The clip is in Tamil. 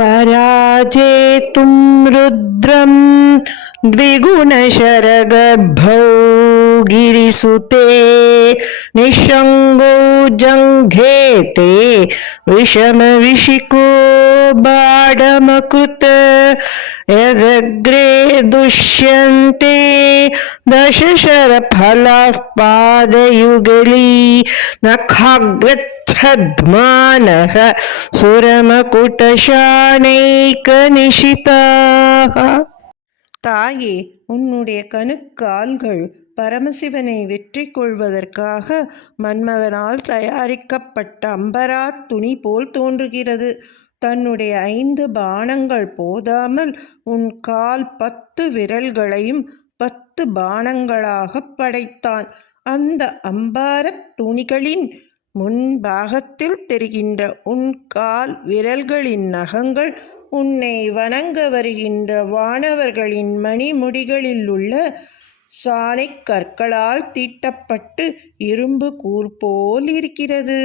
पराजेतुं रुद्रं द्विगुणशरगर्भौ गिरिसुते निःशङ्गो जङ्घेते विषमविशिको बाडमकृत यदग्रे दुष्यन्ते दशशरफलाः पादयुगली नखाग्रच्छद्मानः सुरमकुटशानैकनिशिताः. தாயே, உன்னுடைய கணுக்கால்கள் பரமசிவனை வெற்றி கொள்வதற்காக மன்மதனால் தயாரிக்கப்பட்ட அம்பரா துணி போல் தோன்றுகிறது. தன்னுடைய 5 பாணங்கள் போதாமல் உன் கால் 10 விரல்களையும் 10 பாணங்களாக படைத்தான். அந்த அம்பாரத் துணிகளின் முன்பாகத்தில் தெரிகின்ற உன் கால் விரல்களின் நகங்கள் உன்னை வணங்க வருகின்ற வானவர்களின் மணிமுடிகளில் உள்ள சாணைக் கற்களால் தீட்டப்பட்டு இரும்பு கூர் போல் இருக்கிறது.